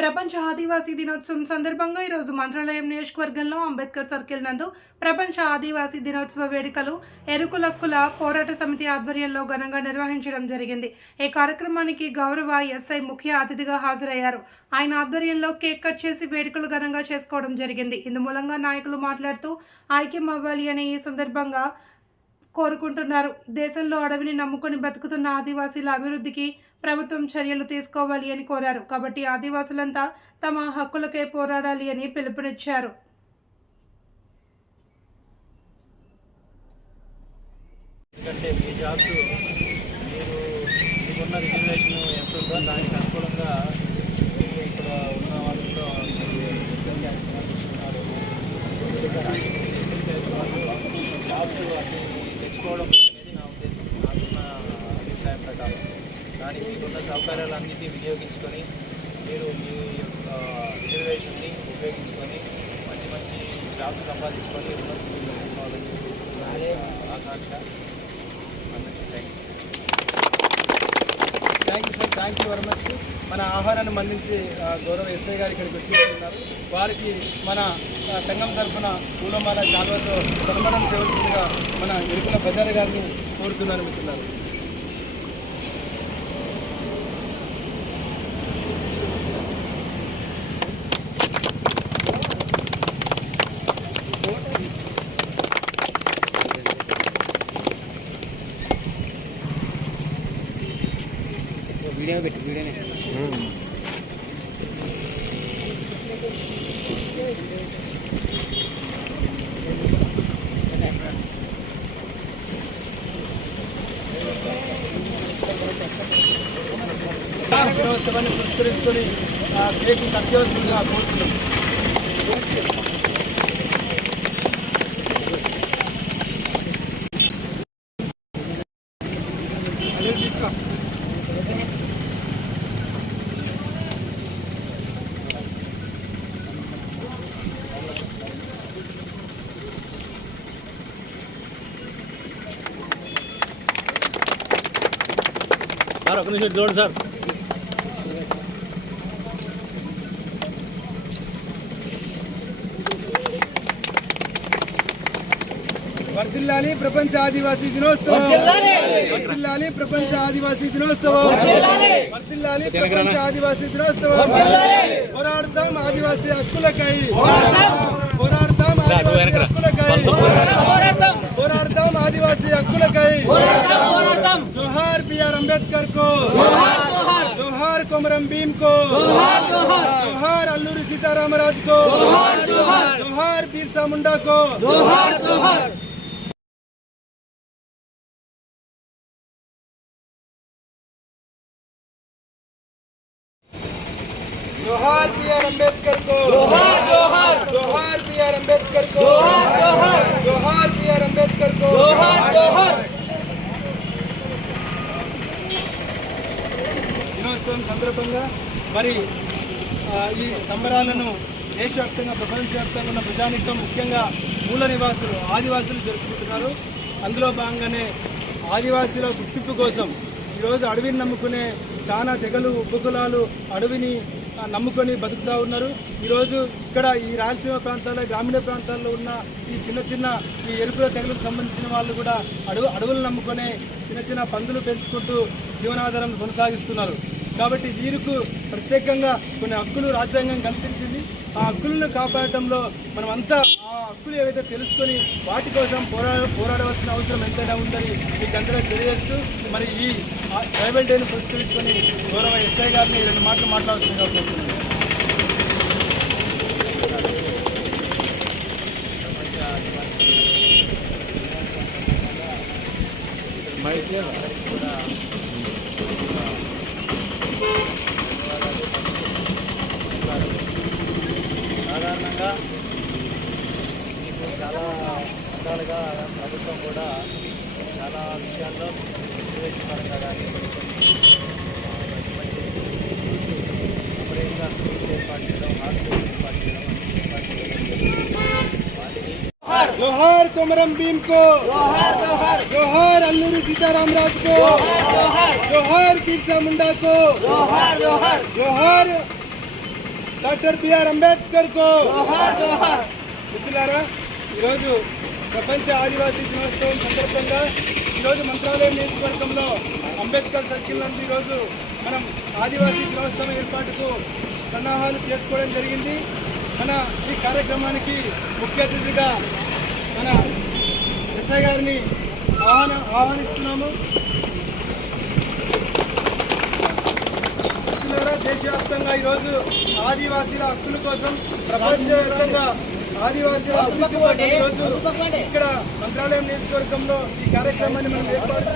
ప్రపంచ ఆదివాసీ దినోత్సవం సందర్భంగా ఈరోజు మంత్రాలయం నియోజకవర్గంలో అంబేద్కర్ సర్కిల్ నందు ప్రపంచ ఆదివాసీ దినోత్సవ వేడుకలు ఎరుకులక్కుల పోరాట సమితి ఆధ్వర్యంలో ఘనంగా నిర్వహించడం జరిగింది. ఈ కార్యక్రమానికి గౌరవ ఎస్ఐ ముఖ్య అతిథిగా హాజరయ్యారు. ఆయన ఆధ్వర్యంలో కేక్ కట్ చేసి వేడుకలు ఘనంగా చేసుకోవడం జరిగింది. ఇందు మూలంగా నాయకులు మాట్లాడుతూ ఐక్యం అవ్వాలి అని ఈ సందర్భంగా కోరుకుంటున్నారు. దేశంలో అడవిని నమ్ముకొని బతుకుతున్న ఆదివాసీల అభివృద్ధికి ప్రభుత్వం చర్యలు తీసుకోవాలి అని కోరారు. కాబట్టి ఆదివాసులంతా తమ హక్కులకే పోరాడాలి అని పిలుపునిచ్చారు. ఎందుకంటే మీ జాబ్స్ మీరు మీకున్న రిజర్వేషన్ ఎంత ఉందో దానికి అనుకూలంగా ఇక్కడ ఉన్న వాళ్ళతో జాబ్స్ అన్ని తెచ్చుకోవడం అనేది నా ఉద్దేశం, నాకున్న అభిప్రాయం ప్రకారం. దానికి మీకున్న సౌకర్యాలన్నింటినీ వినియోగించుకొని మీరు మీ రిజర్వేషన్ని ఉపయోగించుకొని మంచి మంచి జాబ్స్ సంపాదించుకొని ఉన్న స్థితిలో తీసుకోవాలని తెలుసుకునే ఆకాంక్ష. అందరికీ thank you sir, thank you very much. మన ఆహారాన్ని అందించి గౌరవ ఎస్ఐ గారు ఇక్కడికి వచ్చేస్తున్నారు. వారికి మన సంఘం తరఫున పూలమాల శాల్వతో సన్మానం చేయవలసిందిగా మన ఎరుకుల బజార్ గారిని కోరుతున్నాను మిత్రులారు. వీడియో పెట్టి వీడియోనే దినోత్సవాన్ని పురస్కరించుకొని కేక్ కట్ చేయవలసిందిగా కోరుతున్నాం. సార్ ఒక నిమిషం చూడండి సార్. వర్ధిల్లాలి ప్రపంచ ఆదివాసీ దినోత్సవం, వర్ధిల్లాలి ప్రపంచ ఆదివాసీ దినోత్సవం, వర్ధిల్లాలి ప్రపంచ ఆదివాసీ దినోత్సవం. పోరాడతాం ఆదివాసీ హక్కులకై, పోరాడతాం ఆదివాసీ హక్కులకై, పోరాడతాం ఆదివాసీ హక్కులకై. जोहार BR अम्बेडकर को, जोहार कोमरम भीम को, जोहार अल्लूरी सीतारामराज को, जोहार बिरसा मुंडा को. जोहार BR अम्बेडकर को, जोहार BR अम्बेडकर को, जोहार BR अम्बेडकर को. దినోత్సవం సందర్భంగా మరి ఈ సంబరాలను దేశవ్యాప్తంగా ప్రపంచవ్యాప్తంగా ఉన్న ప్రజానికం, ముఖ్యంగా మూల నివాసులు ఆదివాసులు జరుపుకుంటున్నారు. అందులో భాగంగానే ఆదివాసీల గుర్తింపు కోసం ఈరోజు అడవిని నమ్ముకునే చాలా తెగలు ఉపకులాలు అడవిని నమ్ముకొని బతుకుతూ ఉన్నారు. ఈరోజు ఇక్కడ ఈ రాయలసీమ ప్రాంతాల్లో, గ్రామీణ ప్రాంతాల్లో ఉన్న ఈ చిన్న ఈ ఎరుకుల తెగలకు సంబంధించిన వాళ్ళు కూడా అడవులు నమ్ముకొని చిన్న పందులు పెంచుకుంటూ జీవనాధారం కొనసాగిస్తున్నారు. కాబట్టి వీరికి ప్రత్యేకంగా కొన్ని హక్కులు రాజ్యాంగం కల్పించింది. ఆ హక్కులను కాపాడటంలో మనమంతా ఆ హక్కులు ఏవైతే తెలుసుకొని వాటి కోసం పోరాడవలసిన అవసరం ఎంతైనా ఉందని మీకు అందరూ తెలియజేస్తూ మరి ఈ ట్రైబల్ డేను పురస్కరించుకొని గౌరవ ఎస్ఐ గారిని 2 మాటలు మాట్లాడాల్సిందిగా కోరుతున్నాను. సాధారణంగా మీకు చాలా రకాలుగా ప్రభుత్వం కూడా చాలా విషయాల్లో పరంగా కానీ స్కూల్స్ ఏర్పాటు చేయడం, హాస్టల్స్ ఏర్పాటు చేయడం, जोहार कोमरम भीम को, जोहार अल्लूरी सीतारामराज को, जोहार बिरसा मुंडा को, जोहार డాక్టర్ బిఆర్ అంబేద్కర్ కో మిత్రులారా, ఈరోజు ప్రపంచ ఆదివాసీ దినోత్సవం సందర్భంగా ఈరోజు మంత్రాలయం నియోజకవర్గంలో అంబేద్కర్ సర్కిల్ నందు ఈరోజు మనం ఆదివాసీ దినోత్సవం ఏర్పాటుకు సన్నాహాలు చేసుకోవడం జరిగింది. మన ఈ కార్యక్రమానికి ముఖ్య అతిథిగా మన ఎస్ఐ గారిని ఆహ్వానిస్తున్నాము. దేశవ్యాప్తంగా ఈరోజు ఆదివాసీల హక్కుల కోసం, ప్రపంచవ్యాప్తంగా ఆదివాసీల అభివృద్ధి కోసం ఈరోజు ఇక్కడ మంత్రాలయం నియోజకవర్గంలో ఈ కార్యక్రమాన్ని మనం ఏర్పాటు